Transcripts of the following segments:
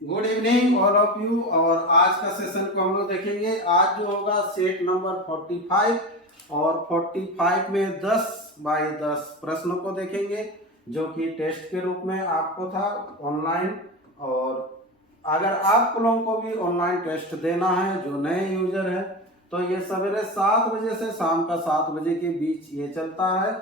Good evening all of you. और आज का सेशन को हम लोग देखेंगे। आज जो होगा सेट नंबर 45 और 45 में 10 बाय 10 प्रश्नों को देखेंगे जो कि टेस्ट के रूप में आपको था ऑनलाइन। और अगर आप लोगों को भी ऑनलाइन टेस्ट देना है जो नए यूजर है तो ये सवेरे 7 बजे से शाम का 7 बजे के बीच ये चलता है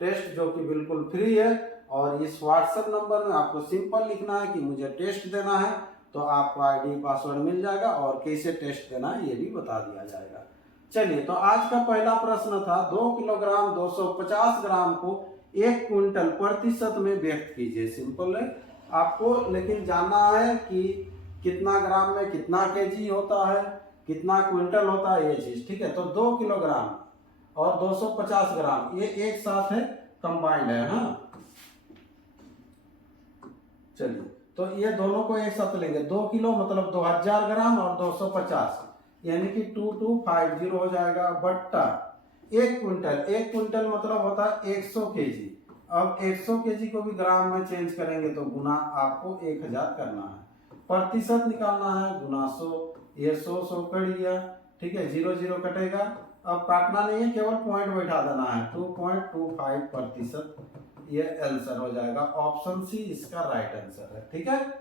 टेस्ट, जो कि बिल्कुल फ्री है। और इस व्हाट्सएप नंबर में आपको सिंपल लिखना है कि मुझे टेस्ट देना है, तो आपको आईडी पासवर्ड मिल जाएगा और कैसे टेस्ट देना है ये भी बता दिया जाएगा। चलिए, तो आज का पहला प्रश्न था 2 किलोग्राम 250 ग्राम को 1 क्विंटल प्रतिशत में व्यक्त कीजिए। सिंपल है आपको, लेकिन जानना है कि कितना ग्राम में कितना केजी होता है, कितना क्विंटल होता है ये चीज। ठीक है, तो 2 किलोग्राम और 250 ग्राम ये एक साथ है, कंबाइंड है। हाँ, चलिए, तो ये दोनों को एक साथ लेंगे। 2 किलो मतलब 2000 ग्राम और 250 यानी कि 2250 हो जाएगा, बट्टा 1 क्विंटल। 1 क्विंटल मतलब होता है 100 केजी। अब 100 केजी को भी ग्राम में चेंज करेंगे तो गुना आपको 1000 करना है। प्रतिशत निकालना है, गुना 100। ये 100 कट गया, ठीक है, 0 0 कटेगा। अब काटना नहीं है, केवल पॉइंट बैठा देना है। 2.25% ये आंसर हो जाएगा। ऑप्शन सी इसका राइट आंसर है। ठीक है,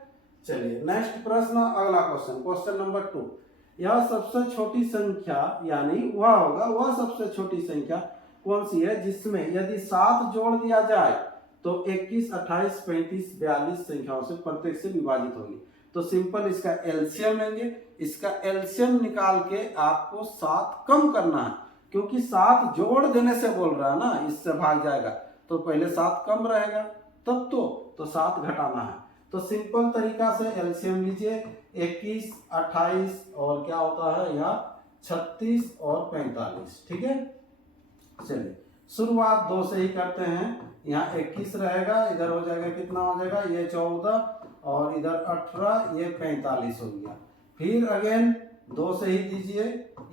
चलिए नेक्स्ट प्रश्न, अगला क्वेश्चन, क्वेश्चन नंबर 2। यह सबसे छोटी संख्या यानी वह होगा, वह सबसे छोटी संख्या कौन सी है जिसमें यदि 7 जोड़ दिया जाए तो 21, 28, 35, 42 संख्याओं से प्रत्येक से विभाजित होगी। तो सिंपल इसका एलसीएम लेंगे। इसका एलसीएम निकाल के आपको 7 कम करना है, क्योंकि 7 जोड़ देने से बोल रहा है ना, इससे भाग जाएगा तो पहले 7 कम रहेगा, तब तो 7 घटाना है। तो सिंपल तरीका से एलसीएम लीजिए। 21, 28 और क्या होता है यहाँ 36 और 45। ठीक है, चलिए शुरुआत 2 से ही करते हैं। यहाँ 21 रहेगा, इधर हो जाएगा कितना हो जाएगा, ये 14 और इधर 18, ये 45 हो गया। फिर अगेन 2 से ही दीजिए,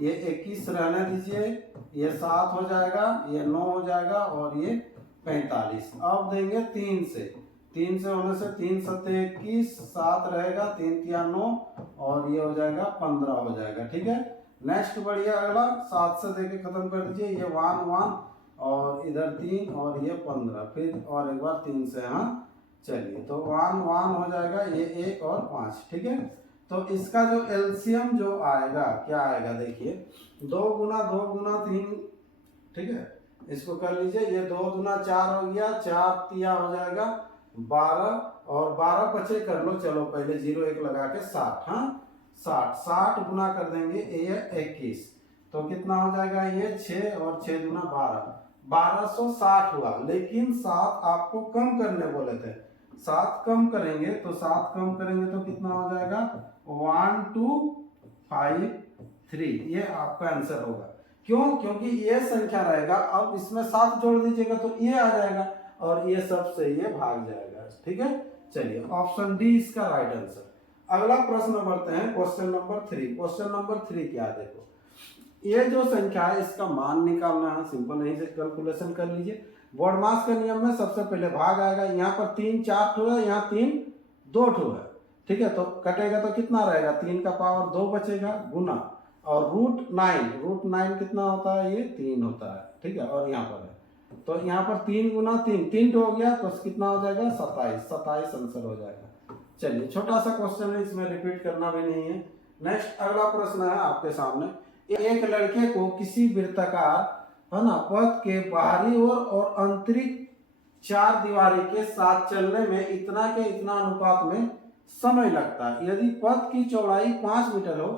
ये 21 रहने दीजिए, ये 7 हो जाएगा, ये 9 हो जाएगा और ये 45। अब देंगे 3 से। 3 से होने से 3 सत्ते 21, 7 रहेगा, 3 तिया 9 और ये हो जाएगा 15 हो जाएगा। ठीक है, नेक्स्ट बढ़िया, अगला 7 से देके खत्म कर दीजिए। ये 1 1 और इधर 3 और ये 15, फिर और एक बार 3 से। हाँ, चलिए, तो 1 1 हो जाएगा, ये 1 और 5। ठीक है, तो इसका जो एलसीएम जो आएगा क्या आएगा, देखिए 2 गुना 2 गुना 3। ठीक है, इसको कर लीजिए, ये 2 गुना 4 हो गया, 4 तिया हो जाएगा 12 और 12 बचे कर लो, चलो पहले 0 1 लगा के 60। हाँ, 60 गुना कर देंगे, ये 21 तो कितना हो जाएगा, ये 6 और 6 गुना 12, 1260 हुआ। लेकिन 7 आपको कम करने बोले थे, 7 कम करेंगे तो 7 कम करेंगे तो कितना हो जाएगा 1253। ये आपका आंसर होगा। क्यों? क्योंकि ये संख्या रहेगा, अब इसमें 7 जोड़ दीजिएगा तो ये आ जाएगा और ये सबसे ये भाग जाएगा। ठीक है, चलिए ऑप्शन डी इसका राइट आंसर। अगला प्रश्न बढ़ते हैं, क्वेश्चन नंबर 3। क्वेश्चन नंबर 3 क्या, देखो ये जो संख्या है इसका मान निकालना है। सिंपल यहीं से कैलकुलेशन कर लीजिए। बोर्डमास के नियम में सबसे पहले भाग आएगा। यहाँ पर 3 4 ठो है, यहाँ 3 2 ठो है। ठीक है, तो कटेगा तो कितना रहेगा, 3 का पावर 2 बचेगा, गुना और रूट 9 कितना होता है, ये 3 होता है। ठीक है, और यहाँ पर है तो यहाँ पर 3 गुना 3 3 हो गया तो कितना हो जाएगा 27 आंसर हो जाएगा। चलिए, छोटा सा क्वेश्चन है, इसमें रिपीट करना भी नहीं है। नेक्स्ट अगला प्रश्न है आपके सामने। एक लड़के को किसी वृत्ताकार है ना पथ के बाहरी ओर और आंतरिक 4 दीवारी के साथ चलने में इतना के इतना अनुपात में समय लगता है। यदि पथ की चौड़ाई 5 मीटर हो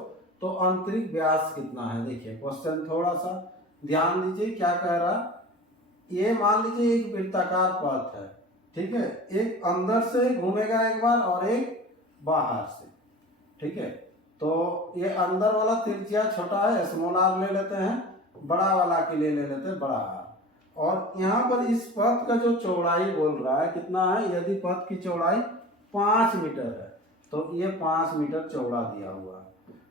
तो आंतरिक व्यास कितना है। देखिए क्वेश्चन थोड़ा सा ध्यान दीजिए, क्या कह रहा, ये मान लीजिए एक वृत्ताकार पथ है। ठीक है, एक अंदर से घूमेगा एक बार और एक बाहर से। ठीक है, तो ये अंदर वाला त्रिज्या छोटा है, स्मॉल आर ले लेते हैं, बड़ा वाला के लिए ले लेते हैं बड़ा आर। और यहाँ पर इस पथ का जो चौड़ाई बोल रहा है कितना है, यदि पथ की चौड़ाई 5 मीटर है तो ये 5 मीटर चौड़ा दिया हुआ है।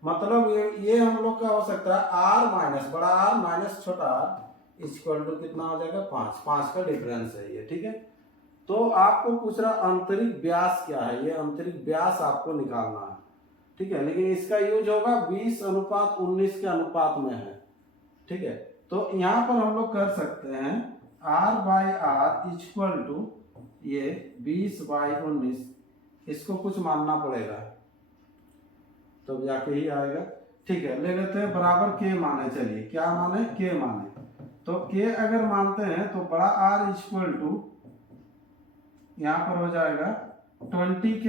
मतलब ये हम लोग का हो सकता है आर माइनस बड़ा आर माइनस छोटा आर इक्वल टू कितना हो जाएगा 5 5 का डिफरेंस है ये। ठीक है, तो आपको पूछ रहा आंतरिक व्यास क्या है, ये आंतरिक व्यास आपको निकालना है, ठीक है। लेकिन इसका यूज होगा 20:19 के अनुपात में है, ठीक है। तो यहाँ पर हम लोग कर सकते हैं R/R इक्वल टू ये 20/19, इसको कुछ मानना पड़ेगा तो जाके ही आएगा, ठीक है। ले लेते हैं बराबर के माने, चलिए क्या माने, के माने। तो के अगर मानते हैं तो बड़ा R इक्वल टू यहाँ पर हो जाएगा 20K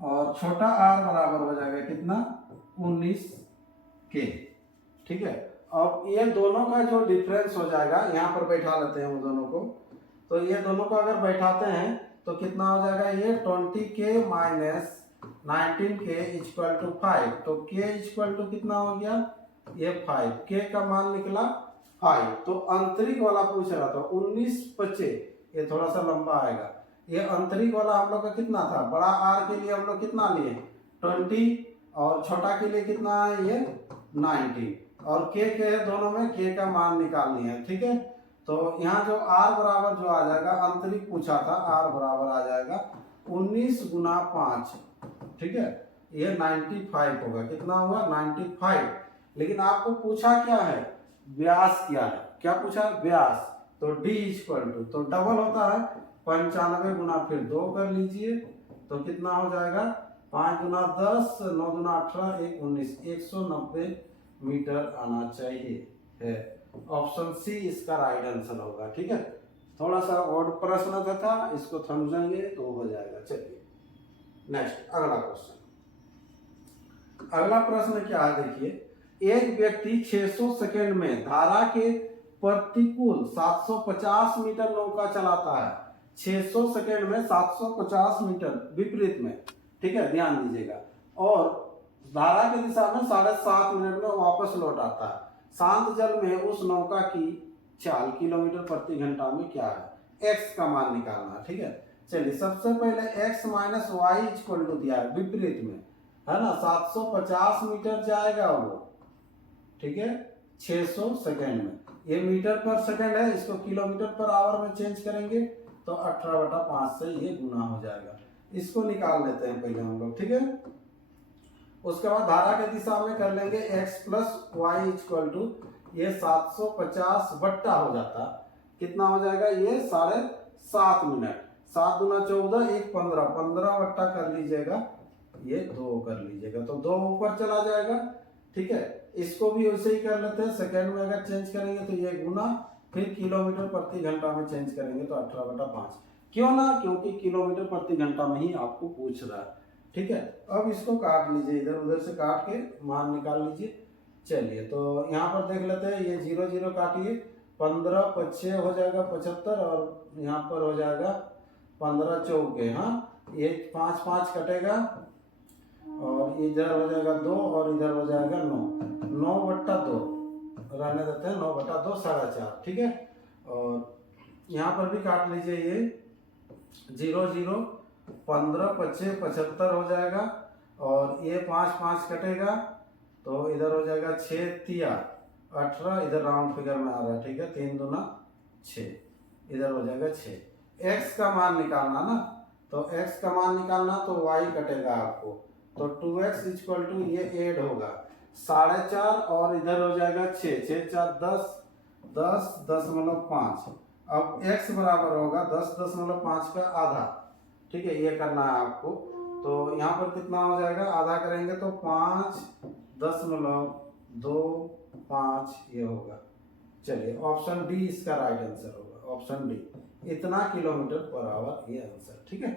और छोटा r बराबर हो जाएगा कितना, 19K, ठीक है। अब ये दोनों का जो डिफरेंस हो जाएगा, यहाँ पर बैठा लेते हैं वो दोनों को, तो ये दोनों को अगर बैठाते हैं तो कितना हो जाएगा, ये 20K minus 19K equal to 5, तो K इक्वल टू कितना हो गया, ये 5, K का मान निकला 5। तो आंतरिक वाला पूछ रहा था 19/5, ये थोड़ा सा लंबा आएगा। ये आंतरिक वाला हम लोग का कितना था, बड़ा R के लिए हम लोग कितना लिए 20 और छोटा के लिए कितना है ये 19, और K के है दोनों में, K का मान निकालनी है, ठीक है। तो यहाँ जो R बराबर जो आ जाएगा, आंतरिक पूछा था, R बराबर आ जाएगा 19 गुना 5, ठीक है। ये 95 होगा, कितना हुआ 95। लेकिन आपको पूछा क्या है, व्यास क्या है, क्या पूछा व्यास, तो D इक्वल टू, तो डबल होता है 95 गुना फिर 2 कर लीजिए, तो कितना हो जाएगा 5 गुना 10, 9 गुना 18, 1 19, 190 मीटर आना चाहिए है। ऑप्शन सी इसका राइट आंसर होगा, ठीक है। थोड़ा सा और प्रश्न था, इसको समझेंगे तो हो जाएगा। चलिए नेक्स्ट अगला क्वेश्चन। अगला प्रश्न क्या है, देखिए एक व्यक्ति 600 सेकेंड में धारा के प्रतिकूल 750 मीटर नौका चलाता है, 600 सेकेंड में 750 मीटर विपरीत में, ठीक है, ध्यान दीजिएगा, और धारा की दिशा में 7.5 मिनट में वापस लौट आता है। शांत जल में उस नौका की चाल किलोमीटर प्रति घंटा में क्या है, x का मान निकालना है, ठीक है। चलिए सबसे पहले x minus y equal to दिया है विपरीत में, है ना, 750 मीटर जाएगा वो, ठीक है, 600 सेकेंड में, ये मीटर पर सेकेंड है, इसको किलोमीटर पर आवर में चेंज करेंगे तो 18/5 से ये गुना हो जाएगा। इसको निकाल लेते हैं पहले हम लोग, ठीक है। उसके बाद धारा के दिशा में कर लेंगे x plus y equal to, ये 750 बट्टा हो जाता, कितना हो जाएगा, ये 7.5 मिनट, 7 गुना 14, 1 15, 15 बट्टा कर लीजिएगा, ये 2 कर लीजिएगा, तो 2 ऊपर चला जाएगा, ठीक है। इसको भी वैसे ही कर लेते हैं, सेकेंड में अगर चेंज करेंगे तो ये गुना, फिर किलोमीटर प्रति घंटा में चेंज करेंगे तो 18/5, क्यों ना, क्योंकि किलोमीटर प्रति घंटा में ही आपको पूछ रहा है, ठीक है। अब इसको काट लीजिए, इधर उधर से काट के मान निकाल लीजिए। चलिए तो यहाँ पर देख लेते हैं, ये 0 0 काटिए, 15 5 हो जाएगा 75, और यहाँ पर हो जाएगा 15 चौके, हाँ, ये 5 5 कटेगा, और इधर हो जाएगा 2, और इधर हो जाएगा 9, 9/2 रहने देते हैं, 9/2 4.5, ठीक है। और यहाँ पर भी काट लीजिए, ये 0 0, 15 5 75 हो जाएगा, और ये 5 5 कटेगा, तो इधर हो जाएगा 6 3 18, इधर राउंड फिगर में आ रहा है, ठीक है, 3 दूना 6, इधर हो जाएगा 6। x का मान निकालना ना, तो x का मान निकालना तो y कटेगा आपको, तो 2x इक्वल टू ये ऐड होगा 4.5, और इधर हो जाएगा 6 6 4 10, 10.5, अब x बराबर होगा 10.5 का आधा, ठीक है, ये करना है आपको। तो यहाँ पर कितना हो जाएगा, आधा करेंगे तो 5.25 ये होगा। चलिए ऑप्शन डी इसका राइट आंसर होगा, ऑप्शन डी, इतना किलोमीटर पर आवर ये आंसर, ठीक है,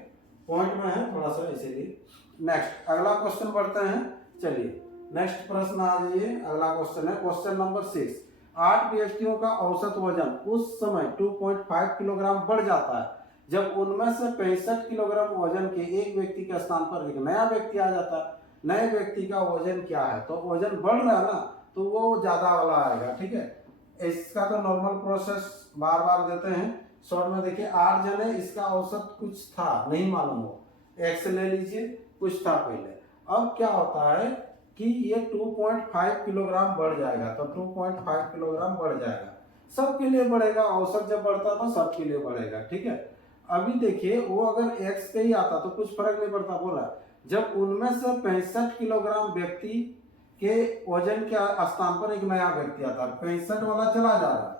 पॉइंट में है थोड़ा सा इसीलिए। नेक्स्ट अगला क्वेश्चन पढ़ते हैं, चलिए नेक्स्ट प्रश्न आ जाइए, अगला क्वेश्चन है क्वेश्चन नंबर 6। 8 व्यक्तियों का औसत वजन उस समय 2.5 किलोग्राम बढ़ जाता है जब उनमें से 65 किलोग्राम वजन के एक व्यक्ति के स्थान पर एक नया व्यक्ति आ जाता है। नए व्यक्ति का वजन क्या है, तो वजन बढ़ रहा है ना, तो वो ज्यादा वाला आएगा, ठीक है। इसका तो नॉर्मल प्रोसेस बार बार देते हैं, शॉर्ट में देखिए 8 जन है, इसका औसत कुछ था नहीं मालूम हो, एक्स ले लीजिए, कुछ था पहले, अब क्या होता है कि ये 2.5 किलोग्राम बढ़ जाएगा, तो 2.5 किलोग्राम बढ़ जाएगा, सबके लिए बढ़ेगा, औसत जब बढ़ता है तो सबके लिए बढ़ेगा, ठीक है। अभी देखिए वो अगर x पे ही आता तो कुछ फर्क नहीं पड़ता, बोला जब उनमें से 65 किलोग्राम व्यक्ति के वजन के स्थान पर एक नया व्यक्ति आता, 65 वाला चला जा रहा,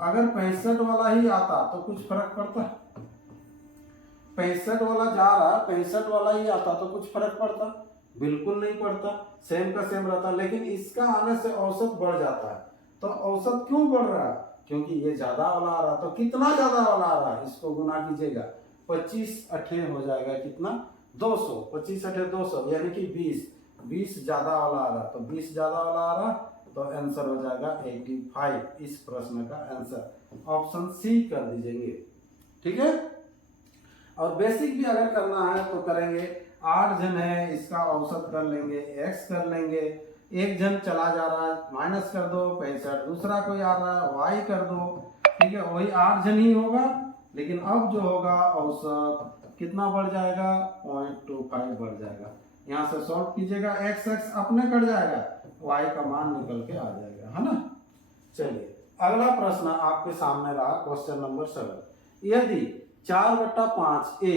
अगर 65 वाला ही आता तो कुछ फर्क पड़ता, 65 वाला जा रहा 65 वाला ही आता तो कुछ फर्क पड़ता, बिल्कुल नहीं पड़ता, सेम का सेम रहता। लेकिन इसका आने से औसत बढ़ जाता है। तो औसत क्यों बढ़ रहा है? क्योंकि ये ज्यादा वाला आ रहा। तो कितना ज्यादा वाला आ रहा है इसको गुना कीजिएगा, 25 अठे हो जाएगा कितना, 200, 25 अठे 200 यानी कि 20 ज्यादा वाला आ रहा। तो 20 ज्यादा वाला आ रहा तो आंसर हो जाएगा 85। इस प्रश्न का आंसर ऑप्शन सी कर दीजिएंगे, ठीक है। और बेसिक भी अगर करना है तो करेंगे, 8 जन है, इसका औसत कर लेंगे, x कर लेंगे, एक जन चला जा रहा है माइनस कर दो 65, दूसरा कोई आ रहा है y कर दो, ठीक है। वही 8 जन ही होगा, लेकिन अब जो होगा औसत कितना बढ़ जाएगा, 0.25 बढ़ जाएगा। यहाँ से सॉल्व कीजिएगा, x अपने कट जाएगा, y का मान निकल के आ जाएगा, है ना। चलिए अगला प्रश्न आपके सामने रहा, क्वेश्चन नंबर 7। यदि 4/5 a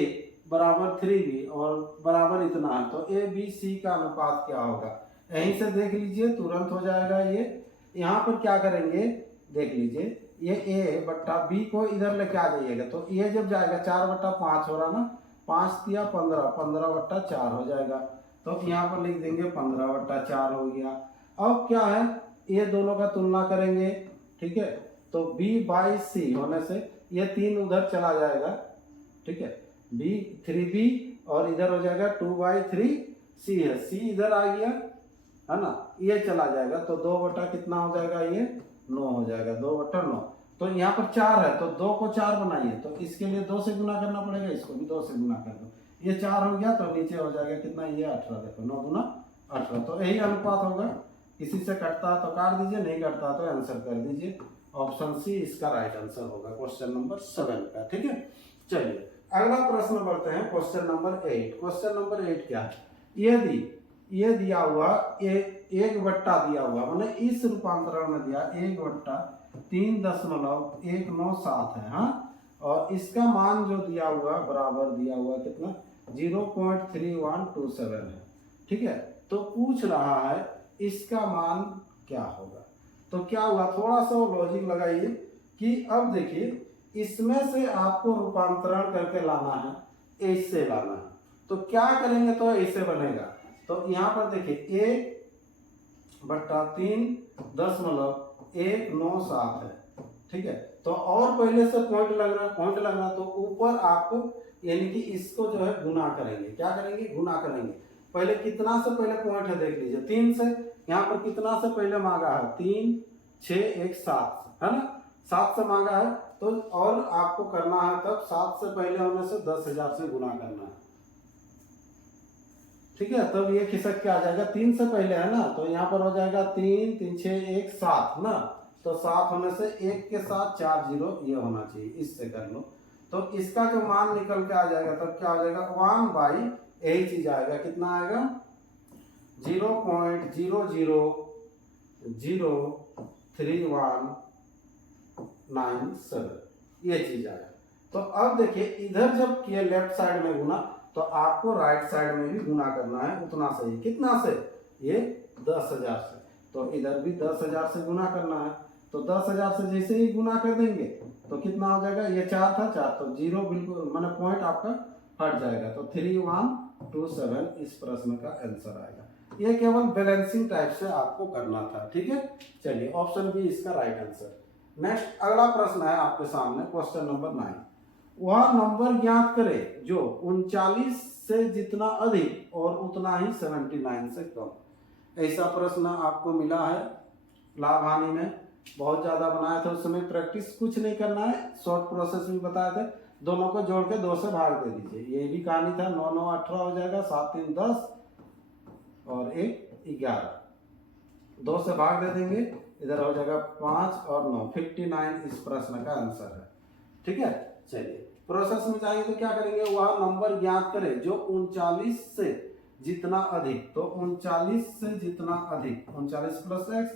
बराबर 3b और बराबर इतना है तो a b c का अनुपात क्या होगा? यहीं से देख लीजिए, तुरंत हो जाएगा ये। यहाँ पर क्या करेंगे, देख लीजिए, ये a बट्टा b को इधर लेके आ जाइएगा, तो ये जब जाएगा 4/5 हो रहा ना, 5 दिया 15, 15/4 हो जाएगा। तो यहाँ पर लिख देंगे 15/4 हो गया। अब क्या है, ये दोनों का तुलना करेंगे, ठीक है। तो b बाई सी होने से ये 3 उधर चला जाएगा, ठीक है, b 3b और इधर हो जाएगा 2/3c है, c इधर आ गया, है ना, ये चला जाएगा। तो 2 बटा कितना हो जाएगा, ये 9 हो जाएगा, 2/9। तो यहाँ पर 4 है तो 2 को 4 बनाइए, तो इसके लिए 2 से गुना करना पड़ेगा, इसको भी 2 से गुना कर दो, ये 4 हो गया। तो नीचे हो जाएगा कितना, ये 18, देखो 9 गुना 18। तो यही अनुपात होगा। किसी से कटता है तो काट दीजिए, नहीं कटता तो आंसर कर दीजिए। ऑप्शन सी इसका राइट आंसर होगा क्वेश्चन नंबर 7 का, ठीक है। चलिए अगला प्रश्न बढ़ते हैं, क्वेश्चन नंबर 8। क्वेश्चन नंबर 8 क्या है, यदि ये दिया हुआ 1 दिया हुआ, मैंने इस रूपांतरण में दिया 1/3.197 है, हाँ, और इसका मान जो दिया हुआ बराबर दिया हुआ कितना, 0.3127 है, ठीक है। तो पूछ रहा है इसका मान क्या होगा। तो क्या हुआ, थोड़ा सा लॉजिक लगाइए कि अब देखिए इसमें से आपको रूपांतरण करके लाना है, ऐसे लाना है। तो क्या करेंगे तो ऐसे बनेगा। तो यहाँ पर देखिए 1/3.197 है, ठीक है। तो और पहले से पॉइंट लगना, तो ऊपर आपको यानी कि इसको जो है गुना करेंगे, क्या करेंगे, गुना करेंगे। पहले कितना से पहले पॉइंट है देख लीजिए, 3 से, यहाँ पर कितना से पहले मांगा है, 3 6 1 7 है ना, 7 से मांगा है। तो और आपको करना है तब 7 से पहले होने से 10,000 से गुना करना है, ठीक है। तब ये खिसक के आ जाएगा, 3 से पहले है ना, तो यहाँ पर हो जाएगा 3 3 6 1 7 ना, तो 7 होने से 1 के साथ 4 0 ये होना चाहिए, इससे कर लो। तो इसका जो मान निकल के आ जाएगा तब क्या हो जाएगा, 1 बाई यही चीज आएगा, कितना आएगा, 0.0003197 ये चीज आएगा। तो अब देखिए इधर जब किए लेफ्ट साइड में गुना, तो आपको राइट साइड में भी गुना करना है उतना से ही, कितना से, ये 10,000 से। तो इधर भी 10,000 से गुना करना है। तो 10,000 से जैसे ही गुना कर देंगे तो कितना हो जाएगा, ये 4 था 4, तो 0 बिल्कुल माने पॉइंट आपका हट जाएगा। तो 3127 इस प्रश्न का आंसर आएगा। ये केवल बैलेंसिंग टाइप से आपको करना था, ठीक है। चलिए ऑप्शन बी इसका राइट आंसर। नेक्स्ट अगला प्रश्न है आपके सामने, क्वेश्चन नंबर 9। वह नंबर ज्ञात करे जो 39 से जितना अधिक और उतना ही 79 से कम। ऐसा प्रश्न आपको मिला है लाभ हानि में, बहुत ज्यादा बनाया था उस समय। प्रैक्टिस कुछ नहीं करना है, शॉर्ट प्रोसेस भी बताए थे, दोनों को जोड़ के 2 से भाग दे दीजिए। ये भी कहानी था, 9 9 18 हो जाएगा, 7 3 10 और 1 11, 2 से भाग दे देंगे, इधर हो जाएगा 5 और 9, 59 इस प्रश्न का आंसर है, ठीक है। चलिए प्रोसेस में जाएंगे तो क्या करेंगे, वह नंबर ज्ञात करें जो 39 से जितना अधिक, तो 39 से जितना अधिक, 39 प्लस x,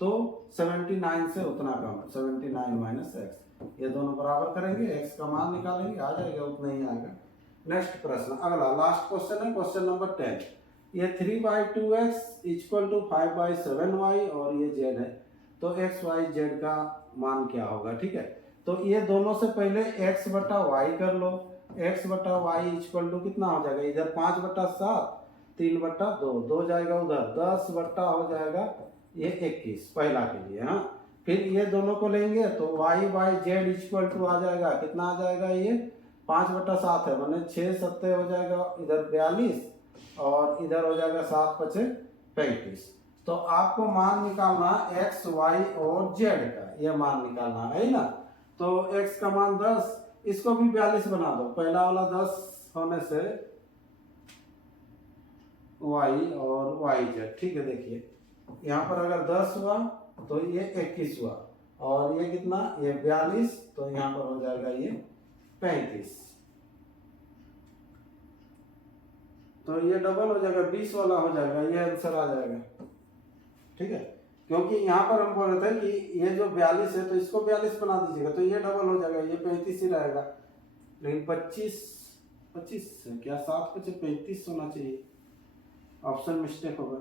तो 79 से उतना कम, 79 माइनस एक्स, ये दोनों बराबर करेंगे, एक्स का मान निकालेंगे, आ जाएगा, उतना ही आएगा। नेक्स्ट प्रश्न, अगला लास्ट क्वेश्चन है, क्वेश्चन नंबर 10। ये 3/2x इक्वल टू 5/7y और ये z है, तो x y z का मान क्या होगा, ठीक है। तो ये दोनों से पहले x बटा y कर लो, x बटा वाई इक्वल टू कितना हो जाएगा, इधर 5/7, 3/2, 2 जाएगा उधर, 10 बट्टा हो जाएगा ये 21 पहला के लिए। हाँ, फिर ये दोनों को लेंगे तो y by Z equal to आ जाएगा, कितना आ जाएगा, ये 5/7 है, मैंने 6 सत्ते हो जाएगा, इधर 42 और इधर हो जाएगा 7 पचे 35। तो आपको मान निकालना x y और z का, ये मान निकालना है ना। तो x का मान 10, इसको भी 42 बना दो, पहला वाला 10 होने से y और yz, ठीक है। देखिए यहाँ पर अगर 10 हुआ तो ये 21 हुआ, और ये कितना, ये 42, तो यहाँ पर हो जाएगा ये 35, तो ये डबल हो जाएगा, 20 वाला हो जाएगा, ये आंसर आ जाएगा, ठीक है। क्योंकि यहाँ पर हम बोल रहे थे कि ये जो 42 है तो इसको 42 बना दीजिएगा, तो ये डबल हो जाएगा, ये 35 ही रहेगा। लेकिन 25 क्या, 7 पचे 35 होना चाहिए, ऑप्शन मिस्टेक होगा।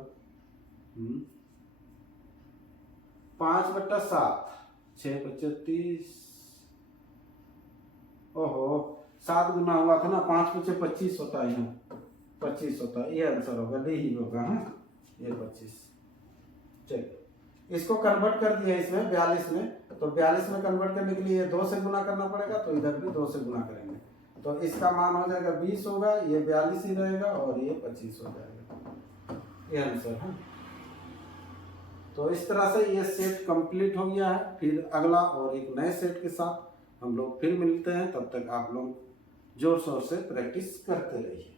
5/7, 6 पचे 30, ओहो 7 गुना हुआ था ना, 5 पचे 25 होता है, यहाँ 25 होता है, ये आंसर होगा, डी ही होगा। हाँ, ये 25। चलिए इसको कन्वर्ट कर दिया इसमें 42 में, तो 42 में कन्वर्ट करने के लिए 2 से गुना करना पड़ेगा, तो इधर भी 2 से गुना करेंगे, तो इसका मान हो जाएगा 20 होगा, ये 42 ही रहेगा और ये 25 हो जाएगा, ये आंसर है। तो इस तरह से ये सेट कंप्लीट हो गया है। फिर अगला और एक नए सेट के साथ हम लोग फिर मिलते हैं, तब तक आप लोग जोर शोर से प्रैक्टिस करते रहिए।